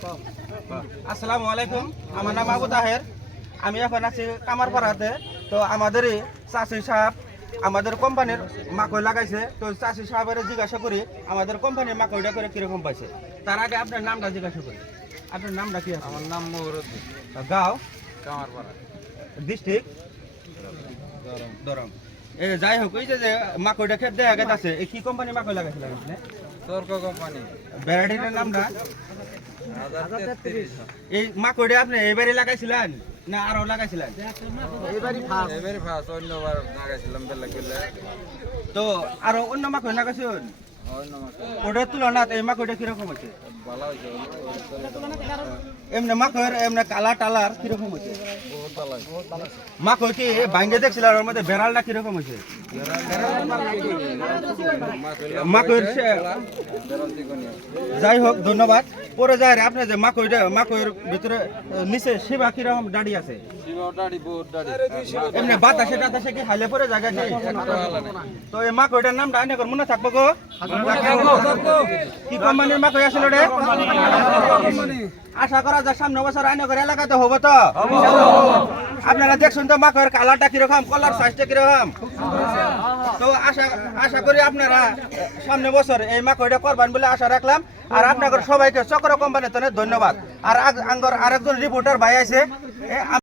আসসালামু আলাইকুম, আমার নাম আবু তাহের। আমি এখন আছি কামারপাড়াতে। তো আমাদের চাষি সাহেব আমাদের কোম্পানির মাকই লাগাইছে। তো চাষি সাহেবের জিজ্ঞাসা করি আমাদের কোম্পানির মাকইটা করে কিরকম পাইছে। তার আগে আপনার নামটা জিজ্ঞাসা করি। আপনার নামটা কি আছে? আমার নাম মহরুদ্দিন, গাঁও, কামারপাড়া, ডিস্ট্রিক্ট দরম। যাই হোক, এই যে মাকইটা ক্ষেত দেখা গেছে, এই কি কোম্পানির মাকই লাগাইছিলেন আপনি? তর্ক কোম্পানি, ভ্যারাইটিটার নামটা? 1033। এই মাকইটা আপনি এবারে লাগাইছিলেন না আরো লাগাইছিলেন? এবারে ফার্স্ট, অন্যবার লাগাইছিলাম বেলা করলে। তো আরো অন্য মাকই লাগাইছেন, অন্য মাসে ওটার তুলনাত এই মাকইটা কিরকম হচ্ছে? ভালো হয়েছে, এমনি মাকইয়ের এমনি কালার টালার কিরকম হচ্ছে? বহুত ভালো হয়েছে। মাকই কি বাইঙ্গে দেখছিলাম, ওর মধ্যে বেড়ালটা কিরকম হচ্ছে? মাকইয়ের যাই হোক, ধন্যবাদ। পরে যায় রে, আপনি যে মাকইয়ের ভিতরে নিচে সেবা কিরকম দাঁড়িয়ে আছে? এমনি বাতাসে টাতাসে কি হাইলে পরে জায়গা কি? তো এই মাকইটার নামটা আইনে মনে থাকবো গো? কি কোম্পানির মাকই আসলে রে? আশা করা যায় সামনে বছর আইনগর এলাকাতে হবো তো। আপনারা দেখছেন তো মাকইয়ের কালারটা কিরকম, কলার সাইজটা কিরকম। তো আশা করি আপনারা সামনে বছর এই মাকইটা করবেন বলে আশা রাখলাম। আর আপনাদের সবাইকে চক্র কোম্পানির ধন্যবাদ। আর আরেকজন রিপোর্টার ভাই আছে।